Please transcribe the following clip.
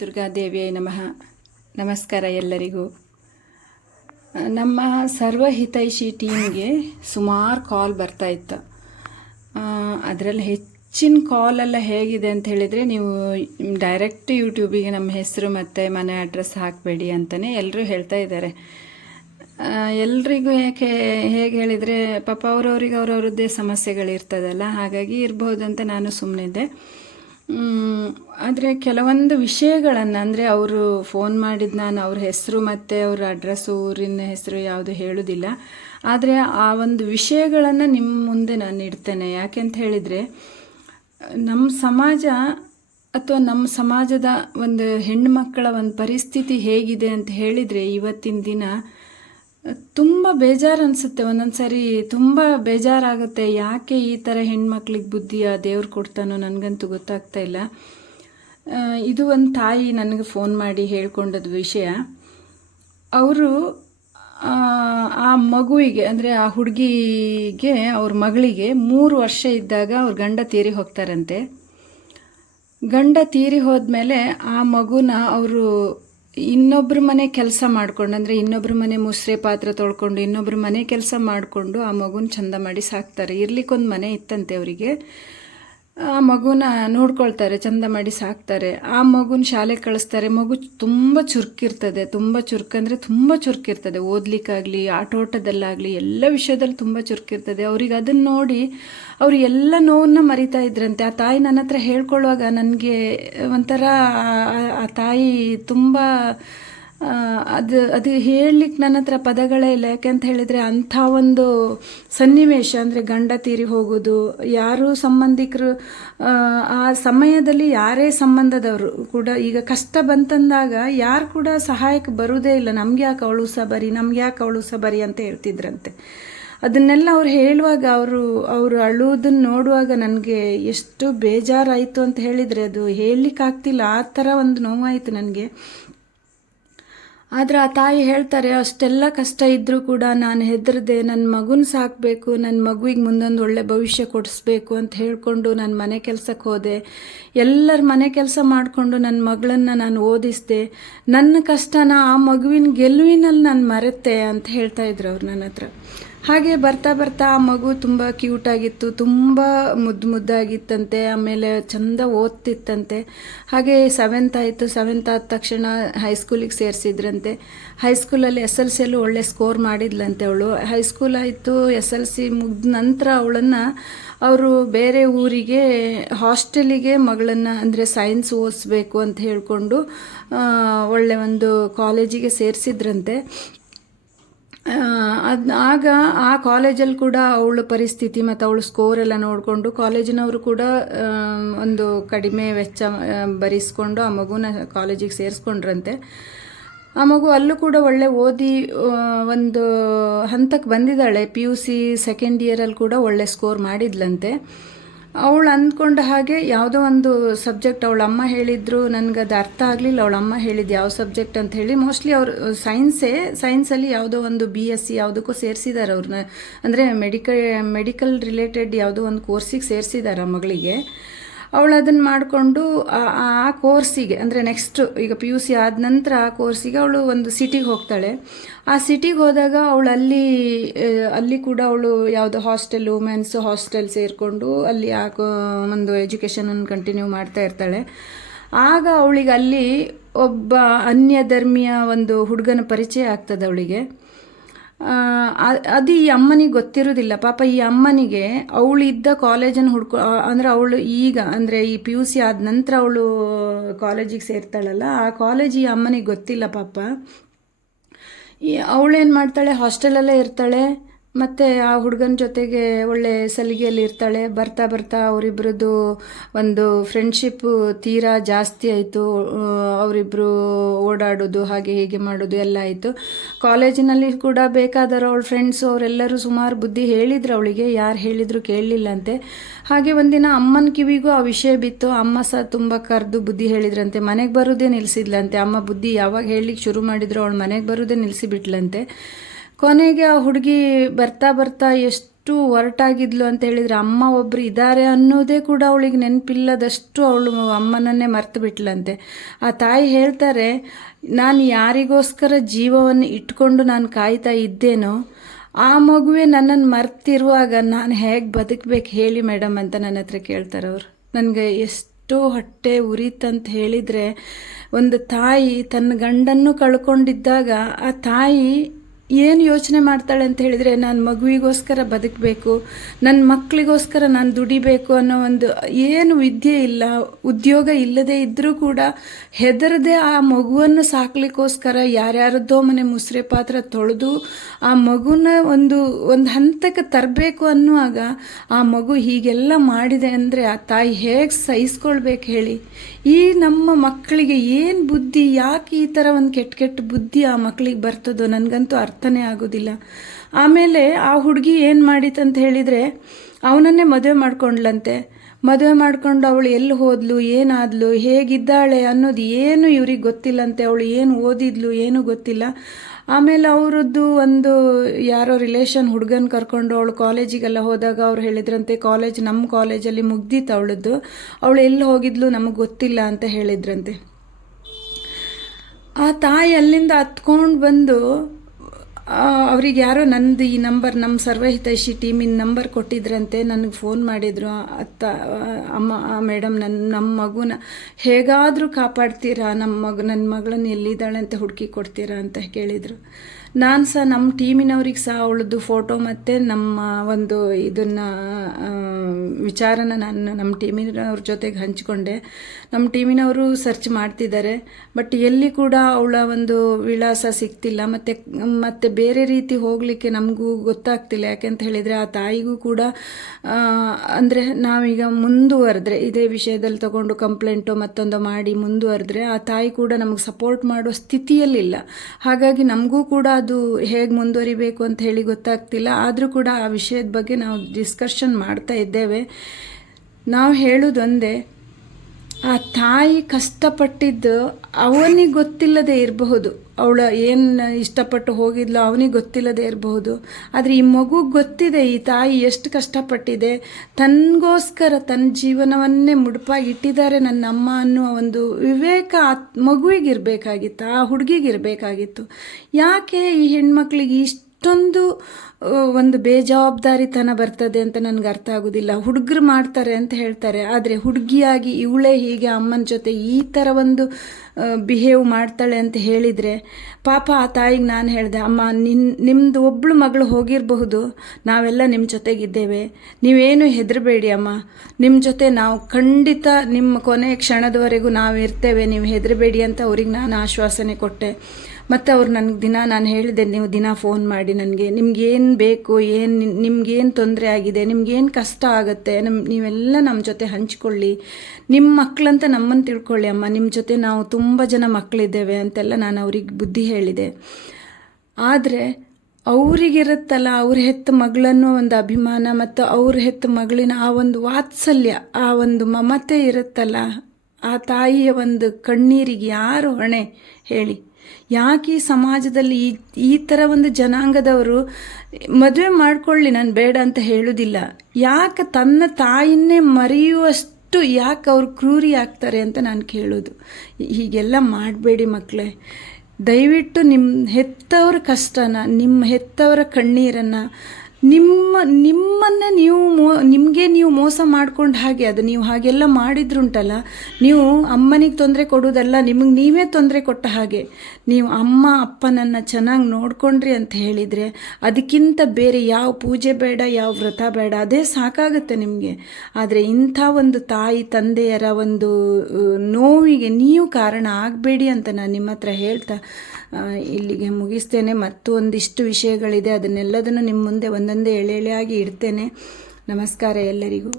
ದುರ್ಗಾದೇವಿಯೇ ನಮಃ. ನಮಸ್ಕಾರ ಎಲ್ಲರಿಗೂ. ನಮ್ಮ ಸರ್ವಹಿತೈಷಿ ಟೀಮ್ಗೆ ಸುಮಾರು ಕಾಲ್ ಬರ್ತಾ ಇತ್ತು. ಅದರಲ್ಲಿ ಹೆಚ್ಚಿನ ಕಾಲೆಲ್ಲ ಹೇಗಿದೆ ಅಂತ ಹೇಳಿದರೆ, ನೀವು ಡೈರೆಕ್ಟ್ ಯೂಟ್ಯೂಬಿಗೆ ನಮ್ಮ ಹೆಸರು ಮತ್ತು ಮನೆ ಅಡ್ರೆಸ್ ಹಾಕಬೇಡಿ ಅಂತಲೇ ಎಲ್ಲರೂ ಹೇಳ್ತಾ ಇದ್ದಾರೆ. ಎಲ್ರಿಗೂ ಹೇಗೆ ಹೇಳಿದರೆ, ಪಾಪ ಅವರವ್ರಿಗೆ ಅವರವ್ರದ್ದೇ ಸಮಸ್ಯೆಗಳಿರ್ತದಲ್ಲ, ಹಾಗಾಗಿ ಇರ್ಬೋದಂತ ನಾನು ಸುಮ್ಮನಿದ್ದೆ. ಆದರೆ ಕೆಲವೊಂದು ವಿಷಯಗಳನ್ನು, ಅಂದರೆ ಅವರು ಫೋನ್ ಮಾಡಿದ್ದು ನಾನು ಅವ್ರ ಹೆಸರು ಮತ್ತು ಅವ್ರ ಅಡ್ರೆಸ್ಸು, ಊರಿನ ಹೆಸರು ಯಾವುದು ಹೇಳೋದಿಲ್ಲ. ಆದರೆ ಆ ಒಂದು ವಿಷಯಗಳನ್ನು ನಿಮ್ಮ ಮುಂದೆ ನಾನು ಇಡ್ತೇನೆ. ಯಾಕೆಂತ ಹೇಳಿದರೆ, ನಮ್ಮ ಸಮಾಜ ಅಥವಾ ನಮ್ಮ ಸಮಾಜದ ಒಂದು ಹೆಣ್ಣುಮಕ್ಕಳ ಒಂದು ಪರಿಸ್ಥಿತಿ ಹೇಗಿದೆ ಅಂತ ಹೇಳಿದರೆ, ಇವತ್ತಿನ ದಿನ ತುಂಬ ಬೇಜಾರು ಅನಿಸುತ್ತೆ. ಒಂದೊಂದು ಸಾರಿ ತುಂಬ ಬೇಜಾರಾಗುತ್ತೆ. ಯಾಕೆ ಈ ಥರ ಹೆಣ್ಮಕ್ಳಿಗೆ ಬುದ್ಧಿಯ ದೇವ್ರು ಕೊಡ್ತಾನೋ ನನಗಂತೂ ಗೊತ್ತಾಗ್ತಾ ಇಲ್ಲ. ಇದು ಒಂದು ತಾಯಿ ನನಗೆ ಫೋನ್ ಮಾಡಿ ಹೇಳ್ಕೊಂಡದ್ದು ವಿಷಯ. ಅವರು ಆ ಮಗುವಿಗೆ, ಅಂದರೆ ಆ ಹುಡುಗಿಗೆ, ಅವ್ರ ಮಗಳಿಗೆ 3 ವರ್ಷ ಇದ್ದಾಗ ಅವ್ರ ಗಂಡ ತೀರಿ ಹೋಗ್ತಾರಂತೆ. ಗಂಡ ತೀರಿ ಹೋದ್ಮೇಲೆ ಆ ಮಗುನ ಅವರು ಇನ್ನೊಬ್ಬರ ಮನೆ ಕೆಲಸ ಮಾಡಿಕೊಂಡು, ಅಂದರೆ ಇನ್ನೊಬ್ಬರ ಮನೆ ಮುಸ್ರೆ ಪಾತ್ರೆ ತೊಳ್ಕೊಂಡು ಇನ್ನೊಬ್ಬರ ಮನೆ ಕೆಲಸ ಮಾಡಿಕೊಂಡು ಆ ಮಗುನ ಚಂದ ಮಾಡಿ ಸಾಕ್ತಾರೆ. ಇರ್ಲಿಕ್ಕೊಂದು ಮನೆ ಇತ್ತಂತೆ ಅವರಿಗೆ. ಆ ಮಗುನ ನೋಡ್ಕೊಳ್ತಾರೆ, ಚಂದ ಮಾಡಿ ಸಾಕ್ತಾರೆ. ಆ ಮಗುನ ಶಾಲೆಗೆ ಕಳಿಸ್ತಾರೆ. ಮಗು ತುಂಬ ಚುರುಕಿರ್ತದೆ, ತುಂಬ ಚುರುಕಂದರೆ ತುಂಬ ಚುರುಕಿರ್ತದೆ. ಓದಲಿಕ್ಕಾಗಲಿ, ಆಟೋಟದಲ್ಲಾಗಲಿ, ಎಲ್ಲ ವಿಷಯದಲ್ಲಿ ತುಂಬ ಚುರುಕಿರ್ತದೆ. ಅವ್ರಿಗೆ ಅದನ್ನು ನೋಡಿ ಅವರು ಎಲ್ಲ ನೋವನ್ನು ಮರಿತಾ ಇದ್ರಂತೆ. ಆ ತಾಯಿ ನನ್ನ ಹತ್ರ ಹೇಳ್ಕೊಳ್ಳುವಾಗ ನನಗೆ ಒಂಥರ ಆ ತಾಯಿ ತುಂಬ ಅದು ಹೇಳಲಿಕ್ಕೆ ನನ್ನ ಹತ್ರ ಪದಗಳೇ ಇಲ್ಲ. ಯಾಕೆಂತ ಹೇಳಿದರೆ, ಅಂಥ ಒಂದು ಸನ್ನಿವೇಶ, ಅಂದರೆ ಗಂಡ ತೀರಿ ಹೋಗೋದು, ಯಾರು ಸಂಬಂಧಿಕರು ಆ ಸಮಯದಲ್ಲಿ ಯಾರೇ ಸಂಬಂಧದವರು ಕೂಡ ಈಗ ಕಷ್ಟ ಬಂತಂದಾಗ ಯಾರು ಕೂಡ ಸಹಾಯಕ್ಕೆ ಬರುವುದೇ ಇಲ್ಲ. ನಮ್ಗೆ ಯಾಕೆ ಅವಳು ಸಬರಿ, ನಮ್ಗೆ ಯಾಕೆ ಅವಳು ಸಬರಿ ಅಂತ ಹೇಳ್ತಿದ್ರಂತೆ. ಅದನ್ನೆಲ್ಲ ಅವ್ರು ಹೇಳುವಾಗ, ಅವರು ಅಳುವುದನ್ನು ನೋಡುವಾಗ ನನಗೆ ಎಷ್ಟು ಬೇಜಾರಾಯಿತು ಅಂತ ಹೇಳಿದರೆ ಅದು ಹೇಳಲಿಕ್ಕಾಗ್ತಿಲ್ಲ. ಆ ಥರ ಒಂದು ನೋವಾಯಿತು ನನಗೆ. ಆದರೆ ಆ ತಾಯಿ ಹೇಳ್ತಾರೆ, ಅಷ್ಟೆಲ್ಲ ಕಷ್ಟ ಇದ್ದರೂ ಕೂಡ ನಾನು ಹೆದರದೆ ನನ್ನ ಮಗುನ ಸಾಕಬೇಕು, ನನ್ನ ಮಗುವಿಗೆ ಮುಂದೊಂದು ಒಳ್ಳೆ ಭವಿಷ್ಯ ಕೊಡಿಸ್ಬೇಕು ಅಂತ ಹೇಳಿಕೊಂಡು ನಾನು ಮನೆ ಕೆಲಸಕ್ಕೆ ಹೋದೆ. ಎಲ್ಲರ ಮನೆ ಕೆಲಸ ಮಾಡಿಕೊಂಡು ನನ್ನ ಮಗಳನ್ನು ನಾನು ಓದಿಸಿದೆ. ನನ್ನ ಕಷ್ಟನ ಆ ಮಗುವಿನ ಗೆಲುವಿನಲ್ಲಿ ನಾನು ಮರೆತೆ ಅಂತ ಹೇಳ್ತಾ ಇದ್ರು ಅವ್ರು ನನ್ನ ಹತ್ರ. ಹಾಗೆ ಬರ್ತಾ ಬರ್ತಾ ಆ ಮಗು ತುಂಬ ಕ್ಯೂಟಾಗಿತ್ತು, ತುಂಬ ಮುದ್ದಾಗಿತ್ತಂತೆ. ಆಮೇಲೆ ಚಂದ ಓದ್ತಿತ್ತಂತೆ. ಹಾಗೆ 7th ಆಯಿತು. 7th ಆದ ತಕ್ಷಣ ಹೈಸ್ಕೂಲಿಗೆ ಸೇರಿಸಿದ್ರಂತೆ. ಹೈಸ್ಕೂಲಲ್ಲಿ SLCಯಲ್ಲೂ ಒಳ್ಳೆ ಸ್ಕೋರ್ ಮಾಡಿದ್ಲಂತೆ ಅವಳು. ಹೈಸ್ಕೂಲ್ ಆಯಿತು, SLC ಮುಗಿದ ನಂತರ ಅವಳನ್ನು ಅವರು ಬೇರೆ ಊರಿಗೆ ಹಾಸ್ಟೆಲಿಗೆ ಮಗಳನ್ನು, ಅಂದರೆ ಸೈನ್ಸ್ ಓದಿಸ್ಬೇಕು ಅಂತ ಹೇಳಿಕೊಂಡು ಒಳ್ಳೆ ಒಂದು ಕಾಲೇಜಿಗೆ ಸೇರಿಸಿದ್ರಂತೆ. ಆಗ ಆ ಕಾಲೇಜಲ್ಲಿ ಕೂಡ ಅವಳ ಪರಿಸ್ಥಿತಿ ಮತ್ತು ಅವಳ ಸ್ಕೋರೆಲ್ಲ ನೋಡಿಕೊಂಡು ಕಾಲೇಜಿನವರು ಕೂಡ ಒಂದು ಕಡಿಮೆ ವೆಚ್ಚ ಭರಿಸ್ಕೊಂಡು ಆ ಮಗುನ ಕಾಲೇಜಿಗೆ ಸೇರಿಸ್ಕೊಂಡ್ರಂತೆ. ಆ ಮಗು ಅಲ್ಲೂ ಕೂಡ ಒಳ್ಳೆ ಓದಿ ಒಂದು ಹಂತಕ್ಕೆ ಬಂದಿದ್ದಾಳೆ. PUC 2nd ಇಯರಲ್ಲಿ ಕೂಡ ಒಳ್ಳೆ ಸ್ಕೋರ್ ಮಾಡಿದ್ಲಂತೆ. ಅವಳು ಅಂದ್ಕೊಂಡ ಹಾಗೆ ಯಾವುದೋ ಒಂದು ಸಬ್ಜೆಕ್ಟ್ ಅವಳ ಅಮ್ಮ ಹೇಳಿದ್ರು, ನನಗದು ಅರ್ಥ ಆಗಲಿಲ್ಲ. ಅವಳ ಅಮ್ಮ ಹೇಳಿದ್ದು ಯಾವ ಸಬ್ಜೆಕ್ಟ್ ಅಂತ ಹೇಳಿ. ಮೋಸ್ಟ್ಲಿ ಅವರು ಸೈನ್ಸಲ್ಲಿ ಯಾವುದೋ ಒಂದು BSc ಯಾವುದಕ್ಕೂ ಸೇರಿಸಿದ್ದಾರೆ ಅವ್ರನ್ನ, ಅಂದರೆ ಮೆಡಿಕಲ್ ರಿಲೇಟೆಡ್ ಯಾವುದೋ ಒಂದು ಕೋರ್ಸಿಗೆ ಸೇರಿಸಿದ್ದಾರೆ ಆ ಮಗಳಿಗೆ. ಅವಳು ಅದನ್ನು ಮಾಡಿಕೊಂಡು ಆ ಕೋರ್ಸಿಗೆ, ಅಂದರೆ ನೆಕ್ಸ್ಟ್ ಈಗ PUC ಆದ ನಂತರ ಆ ಕೋರ್ಸಿಗೆ ಅವಳು ಒಂದು ಸಿಟಿಗೆ ಹೋಗ್ತಾಳೆ. ಆ ಸಿಟಿಗೆ ಹೋದಾಗ ಅವಳು ಅಲ್ಲಿ ಕೂಡ ಅವಳು ಯಾವುದೋ ಹಾಸ್ಟೆಲ್, ವುಮೆನ್ಸ್ ಹಾಸ್ಟೆಲ್ ಸೇರಿಕೊಂಡು ಅಲ್ಲಿ ಒಂದು ಎಜುಕೇಷನನ್ನು ಕಂಟಿನ್ಯೂ ಮಾಡ್ತಾ ಇರ್ತಾಳೆ. ಆಗ ಅವಳಿಗೆ ಅಲ್ಲಿ ಒಬ್ಬ ಅನ್ಯ ಧರ್ಮೀಯ ಒಂದು ಹುಡುಗನ ಪರಿಚಯ ಆಗ್ತದೆ ಅವಳಿಗೆ. ಅದು ಈ ಅಮ್ಮನಿಗೆ ಗೊತ್ತಿರೋದಿಲ್ಲ. ಪಾಪ ಈ ಅಮ್ಮನಿಗೆ ಅವಳು ಇದ್ದ ಕಾಲೇಜನ್ನು ಅಂದರೆ ಅವಳು ಈಗ, ಅಂದರೆ ಈ PUC ಆದ ನಂತರ ಅವಳು ಕಾಲೇಜಿಗೆ ಸೇರ್ತಾಳಲ್ಲ, ಆ ಕಾಲೇಜ್ ಈ ಅಮ್ಮನಿಗೆ ಗೊತ್ತಿಲ್ಲ ಪಾಪ. ಅವಳೇನು ಮಾಡ್ತಾಳೆ, ಹಾಸ್ಟೆಲಲ್ಲೇ ಇರ್ತಾಳೆ ಮತ್ತು ಆ ಹುಡುಗನ ಜೊತೆಗೆ ಒಳ್ಳೆ ಸಲಿಗೆಯಲ್ಲಿ ಇರ್ತಾಳೆ. ಬರ್ತಾ ಬರ್ತಾ ಅವರಿಬ್ಬರದ್ದು ಒಂದು ಫ್ರೆಂಡ್ಶಿಪ್ಪು ತೀರಾ ಜಾಸ್ತಿ ಆಯಿತು. ಅವರಿಬ್ಬರು ಓಡಾಡೋದು, ಹಾಗೆ ಹೀಗೆ ಮಾಡೋದು ಎಲ್ಲ ಆಯಿತು. ಕಾಲೇಜಿನಲ್ಲಿ ಕೂಡ ಬೇಕಾದವರು ಅವಳ ಫ್ರೆಂಡ್ಸು ಅವರೆಲ್ಲರೂ ಸುಮಾರು ಬುದ್ಧಿ ಹೇಳಿದ್ರು ಅವಳಿಗೆ. ಯಾರು ಹೇಳಿದ್ರು ಕೇಳಲಿಲ್ಲಂತೆ. ಹಾಗೆ ಒಂದಿನ ಅಮ್ಮನ ಕಿವಿಗೂ ಆ ವಿಷಯ ಬಿತ್ತು. ಅಮ್ಮ ಸಹ ತುಂಬ ಕರೆದು ಬುದ್ಧಿ ಹೇಳಿದ್ರಂತೆ. ಮನೆಗೆ ಬರೋದೇ ನಿಲ್ಲಿಸಿದ್ಲಂತೆ. ಅಮ್ಮ ಬುದ್ಧಿ ಯಾವಾಗ ಹೇಳಲಿಕ್ಕೆ ಶುರು ಮಾಡಿದ್ರು ಅವಳು ಮನೆಗೆ ಬರೋದೇ ನಿಲ್ಲಿಸಿಬಿಟ್ಲಂತೆ. ಕೊನೆಗೆ ಆ ಹುಡುಗಿ ಬರ್ತಾ ಬರ್ತಾ ಎಷ್ಟು ಎಷ್ಟು ಹೊರಟಾಗಿದ್ಲು ಅಂತ ಹೇಳಿದರೆ ಅಮ್ಮ ಒಬ್ಬರು ಇದ್ದಾರೆ ಅನ್ನೋದೇ ಕೂಡ ಅವಳಿಗೆ ನೆನಪಿಲ್ಲದಷ್ಟು ಅವಳು ಅಮ್ಮನನ್ನೇ ಮರ್ತು ಬಿಟ್ಲಂತೆ. ಆ ತಾಯಿ ಹೇಳ್ತಾರೆ, ನಾನು ಯಾರಿಗೋಸ್ಕರ ಜೀವವನ್ನು ಇಟ್ಕೊಂಡು ನಾನು ಕಾಯ್ತಾ ಇದ್ದೇನೋ ಆ ಮಗುವೇ ನನ್ನನ್ನು ಮರ್ತಿರುವಾಗ ನಾನು ಹೇಗೆ ಬದುಕಬೇಕು ಹೇಳಿ ಮೇಡಮ್ ಅಂತ ನನ್ನ ಹತ್ರ ಕೇಳ್ತಾರೆ ಅವರು. ನನಗೆ ಎಷ್ಟು ಹೊಟ್ಟೆ ಉರಿತಂತ ಹೇಳಿದರೆ, ಒಂದು ತಾಯಿ ತನ್ನ ಗಂಡನ್ನು ಕಳ್ಕೊಂಡಿದ್ದಾಗ ಆ ತಾಯಿ ಏನು ಯೋಚನೆ ಮಾಡ್ತಾಳೆ ಅಂತ ಹೇಳಿದರೆ, ನಾನು ಮಗುವಿಗೋಸ್ಕರ ಬದುಕಬೇಕು, ನನ್ನ ಮಕ್ಕಳಿಗೋಸ್ಕರ ನಾನು ದುಡಿಬೇಕು ಅನ್ನೋ ಒಂದು ಏನು ವಿದ್ಯೆ ಇಲ್ಲ, ಉದ್ಯೋಗ ಇಲ್ಲದೆ ಇದ್ದರೂ ಕೂಡ ಹೆದರದೆ ಆ ಮಗುವನ್ನು ಸಾಕಲಿಕ್ಕೋಸ್ಕರ ಯಾರ್ಯಾರದ್ದೋ ಮನೆ ಮುಸ್ರೆ ಪಾತ್ರ ತೊಳೆದು ಆ ಮಗುನ ಒಂದು ಹಂತಕ್ಕೆ ತರಬೇಕು ಅನ್ನುವಾಗ ಆ ಮಗು ಹೀಗೆಲ್ಲ ಮಾಡಿದೆ ಅಂದರೆ ಆ ತಾಯಿ ಹೇಗೆ ಸಹಿಸ್ಕೊಳ್ಬೇಕು ಹೇಳಿ. ಈ ನಮ್ಮ ಮಕ್ಕಳಿಗೆ ಏನು ಬುದ್ಧಿ, ಯಾಕೆ ಈ ಥರ ಒಂದು ಕೆಟ್ಟ ಬುದ್ಧಿ ಆ ಮಕ್ಕಳಿಗೆ ಬರ್ತದೋ ನನಗಂತೂ ಅರ್ಥನೇ ಆಗೋದಿಲ್ಲ. ಆಮೇಲೆ ಆ ಹುಡುಗಿ ಏನು ಮಾಡಿತಂತ ಹೇಳಿದರೆ, ಅವನನ್ನೇ ಮದುವೆ ಮಾಡ್ಕೊಂಡ್ಲಂತೆ. ಮದುವೆ ಮಾಡ್ಕೊಂಡು ಅವಳು ಎಲ್ಲಿ ಹೋದ್ಲು, ಏನಾದ್ಲು, ಹೇಗಿದ್ದಾಳೆ ಅನ್ನೋದು ಏನು ಇವ್ರಿಗೆ ಗೊತ್ತಿಲ್ಲಂತೆ. ಅವಳು ಏನು ಓದಿದ್ಲು ಏನೂ ಗೊತ್ತಿಲ್ಲ. ಆಮೇಲೆ ಅವರದ್ದು ಒಂದು ಯಾರೋ ರಿಲೇಷನ್ ಹುಡುಗನ ಕರ್ಕೊಂಡು ಅವಳು ಕಾಲೇಜಿಗೆಲ್ಲ ಹೋದಾಗ ಅವ್ರು ಹೇಳಿದ್ರಂತೆ, ನಮ್ಮ ಕಾಲೇಜಲ್ಲಿ ಮುಗ್ದಿತ್ತು ಅವಳದ್ದು, ಅವಳು ಎಲ್ಲಿ ಹೋಗಿದ್ಲು ನಮಗೆ ಗೊತ್ತಿಲ್ಲ ಅಂತ ಹೇಳಿದ್ರಂತೆ. ಆ ತಾಯಿ ಅಲ್ಲಿಂದ ಹತ್ಕೊಂಡು ಬಂದು ಅವ್ರಿಗೆ ಯಾರೋ ನಂದು ಈ ನಂಬರ್, ನಮ್ಮ ಸರ್ವಹಿತೈಷಿ ಟೀಮಿನ ನಂಬರ್ ಕೊಟ್ಟಿದ್ರಂತೆ. ನನಗೆ ಫೋನ್ ಮಾಡಿದರು, ಅಮ್ಮ ಮೇಡಮ್ ನಮ್ಮ ಮಗುನ ಹೇಗಾದರೂ ಕಾಪಾಡ್ತೀರಾ, ನನ್ನ ಮಗಳನ್ನ ಎಲ್ಲಿದ್ದಾಳೆ ಅಂತ ಹುಡುಕಿ ಕೊಡ್ತೀರಾ ಅಂತ ಕೇಳಿದರು. ನಾನು ಸಹ ನಮ್ಮ ಟೀಮಿನವ್ರಿಗೆ ಸಹ ಅವಳದ್ದು ಫೋಟೋ ಮತ್ತು ನಮ್ಮ ಒಂದು ಇದನ್ನು ವಿಚಾರನ ನಾನು ನಮ್ಮ ಟೀಮಿನವ್ರ ಜೊತೆಗೆ ಹಂಚಿಕೊಂಡೆ. ನಮ್ಮ ಟೀಮಿನವರು ಸರ್ಚ್ ಮಾಡ್ತಿದ್ದಾರೆ, ಬಟ್ ಎಲ್ಲಿ ಕೂಡ ಅವಳ ಒಂದು ವಿಳಾಸ ಸಿಗ್ತಿಲ್ಲ. ಮತ್ತು ಬೇರೆ ರೀತಿ ಹೋಗಲಿಕ್ಕೆ ನಮಗೂ ಗೊತ್ತಾಗ್ತಿಲ್ಲ. ಯಾಕೆಂತ ಹೇಳಿದರೆ ಆ ತಾಯಿಗೂ ಕೂಡ ಅಂದರೆ ನಾವೀಗ ಮುಂದುವರೆದ್ರೆ ಇದೇ ವಿಷಯದಲ್ಲಿ ತಗೊಂಡು ಕಂಪ್ಲೇಂಟು ಮತ್ತೊಂದು ಮಾಡಿ ಮುಂದುವರೆದ್ರೆ ಆ ತಾಯಿ ಕೂಡ ನಮಗೆ ಸಪೋರ್ಟ್ ಮಾಡೋ ಸ್ಥಿತಿಯಲ್ಲಿಲ್ಲ. ಹಾಗಾಗಿ ನಮಗೂ ಕೂಡ ಅದು ಹೇಗೆ ಮುಂದುವರಿಬೇಕು ಅಂತ ಹೇಳಿ ಗೊತ್ತಾಗ್ತಿಲ್ಲ. ಆದರೂ ಕೂಡ ಆ ವಿಷಯದ ಬಗ್ಗೆ ನಾವು ಡಿಸ್ಕಷನ್ ಮಾಡ್ತಾ ಇದ್ದೇವೆ. ನಾವು ಹೇಳೋದೊಂದೇ, ಆ ತಾಯಿ ಕಷ್ಟಪಟ್ಟಿದ್ದು ಅವನಿಗೆ ಗೊತ್ತಿಲ್ಲದೆ ಇರಬಹುದು, ಅವಳು ಏನು ಇಷ್ಟಪಟ್ಟು ಹೋಗಿದ್ಲು ಅವನಿಗೆ ಗೊತ್ತಿಲ್ಲದೆ ಇರಬಹುದು. ಆದರೆ ಈ ಮಗುಗೆ ಗೊತ್ತಿದೆ ಈ ತಾಯಿ ಎಷ್ಟು ಕಷ್ಟಪಟ್ಟಿದೆ, ತನಗೋಸ್ಕರ ತನ್ನ ಜೀವನವನ್ನೇ ಮುಡುಪಾಗಿ ಇಟ್ಟಿದ್ದಾರೆ ನನ್ನ ಅಮ್ಮ ಅನ್ನೋ ಒಂದು ವಿವೇಕ ಆ ಮಗುವಿಗಿರಬೇಕಾಗಿತ್ತು, ಆ ಹುಡುಗಿಗಿರಬೇಕಾಗಿತ್ತು. ಯಾಕೆ ಈ ಹೆಣ್ಮಕ್ಳಿಗೆ ಇಷ್ಟೊಂದು ಒಂದು ಬೇಜವಾಬ್ದಾರಿತನ ಬರ್ತದೆ ಅಂತ ನನಗೆ ಅರ್ಥ ಆಗೋದಿಲ್ಲ. ಹುಡುಗರು ಮಾಡ್ತಾರೆ ಅಂತ ಹೇಳ್ತಾರೆ, ಆದರೆ ಹುಡುಗಿಯಾಗಿ ಇವಳೇ ಹೀಗೆ ಅಮ್ಮನ ಜೊತೆ ಈ ಥರ ಒಂದು ಬಿಹೇವ್ ಮಾಡ್ತಾಳೆ ಅಂತ ಹೇಳಿದರೆ ಪಾಪ ಆ ತಾಯಿಗೆ ನಾನು ಹೇಳಿದೆ, ಅಮ್ಮ ನಿಮ್ಮದು ಒಬ್ಬಳು ಮಗಳು ಹೋಗಿರಬಹುದು, ನಾವೆಲ್ಲ ನಿಮ್ಮ ಜೊತೆಗಿದ್ದೇವೆ, ನೀವೇನು ಹೆದರಬೇಡಿ ಅಮ್ಮ, ನಿಮ್ಮ ಜೊತೆ ನಾವು ಖಂಡಿತ ನಿಮ್ಮ ಕೊನೆಯ ಕ್ಷಣದವರೆಗೂ ನಾವು ಇರ್ತೇವೆ, ನೀವು ಹೆದರಬೇಡಿ ಅಂತ ಅವ್ರಿಗೆ ನಾನು ಆಶ್ವಾಸನೆ ಕೊಟ್ಟೆ. ಮತ್ತು ಅವ್ರು ನನಗೆ ನಾನು ಹೇಳಿದೆ, ನೀವು ದಿನ ಫೋನ್ ಮಾಡಿ ನನಗೆ ನಿಮ್ಗೇನು ಬೇಕು, ನಿಮ್ಗೇನು ತೊಂದರೆ ಆಗಿದೆ, ನಿಮ್ಗೇನು ಕಷ್ಟ ಆಗುತ್ತೆ, ನೀವೆಲ್ಲ ನಮ್ಮ ಜೊತೆ ಹಂಚ್ಕೊಳ್ಳಿ, ನಿಮ್ಮ ಮಕ್ಕಳಂತ ನಮ್ಮನ್ನು ತಿಳ್ಕೊಳ್ಳಿ ಅಮ್ಮ, ನಿಮ್ಮ ಜೊತೆ ನಾವು ತುಂಬ ಜನ ಮಕ್ಕಳಿದ್ದೇವೆ ಅಂತೆಲ್ಲ ನಾನು ಅವ್ರಿಗೆ ಬುದ್ಧಿ ಹೇಳಿದೆ. ಆದರೆ ಅವರಿಗಿರುತ್ತಲ್ಲ ಅವ್ರ ಹೆತ್ತ ಮಗಳನ್ನೋ ಒಂದು ಅಭಿಮಾನ ಮತ್ತು ಅವ್ರ ಹೆತ್ತ ಮಗಳಿನ ಆ ಒಂದು ವಾತ್ಸಲ್ಯ, ಆ ಒಂದು ಮಮತೆ ಇರುತ್ತಲ್ಲ, ಆ ತಾಯಿಯ ಒಂದು ಕಣ್ಣೀರಿಗೆ ಯಾರು ಹೊಣೆ ಹೇಳಿ? ಯಾಕೆ ಈ ಸಮಾಜದಲ್ಲಿ ಈ ಥರ ಒಂದು ಜನಾಂಗದವರು ಮದುವೆ ಮಾಡ್ಕೊಳ್ಳಿ, ನಾನು ಬೇಡ ಅಂತ ಹೇಳೋದಿಲ್ಲ, ಯಾಕೆ ತನ್ನ ತಾಯಿಯನ್ನೇ ಮರೆಯುವಷ್ಟು ಯಾಕೆ ಅವ್ರು ಕ್ರೂರಿ ಆಗ್ತಾರೆ ಅಂತ ನಾನು ಕೇಳೋದು. ಹೀಗೆಲ್ಲ ಮಾಡಬೇಡಿ ಮಕ್ಕಳೇ, ದಯವಿಟ್ಟು ನಿಮ್ಮ ಹೆತ್ತವರ ಕಷ್ಟನ, ನಿಮ್ಮ ಹೆತ್ತವರ ಕಣ್ಣೀರನ್ನು, ನಿಮ್ಮನ್ನೇ ನಿಮಗೆ ನೀವು ಮೋಸ ಮಾಡ್ಕೊಂಡು ಹಾಗೆ ಅದು ನೀವು ಹಾಗೆಲ್ಲ ಮಾಡಿದ್ರುಂಟಲ್ಲ, ನೀವು ಅಮ್ಮನಿಗೆ ತೊಂದರೆ ಕೊಡೋದಲ್ಲ, ನಿಮಗೆ ನೀವೇ ತೊಂದರೆ ಕೊಟ್ಟ ಹಾಗೆ. ನೀವು ಅಮ್ಮ ಅಪ್ಪನನ್ನು ಚೆನ್ನಾಗಿ ನೋಡ್ಕೊಂಡ್ರಿ ಅಂತ ಹೇಳಿದರೆ ಅದಕ್ಕಿಂತ ಬೇರೆ ಯಾವ ಪೂಜೆ ಬೇಡ, ಯಾವ ವ್ರತ ಬೇಡ, ಅದೇ ಸಾಕಾಗುತ್ತೆ ನಿಮಗೆ. ಆದರೆ ಇಂಥ ಒಂದು ತಾಯಿ ತಂದೆಯರ ಒಂದು ನೋವಿಗೆ ನೀವು ಕಾರಣ ಆಗಬೇಡಿ ಅಂತ ನಾನು ನಿಮ್ಮ ಹತ್ರ ಹೇಳ್ತಾ ಇಲ್ಲಿಗೆ ಮುಗಿಸ್ತೇನೆ. ಮತ್ತು ಒಂದಿಷ್ಟು ವಿಷಯಗಳಿದೆ, ಅದನ್ನೆಲ್ಲದನ್ನು ನಿಮ್ಮ ಮುಂದೆ ಒಂದೊಂದೇ ಎಳೆ ಎಳೆಯಾಗಿ ಇಡ್ತೇನೆ. ನಮಸ್ಕಾರ ಎಲ್ಲರಿಗೂ.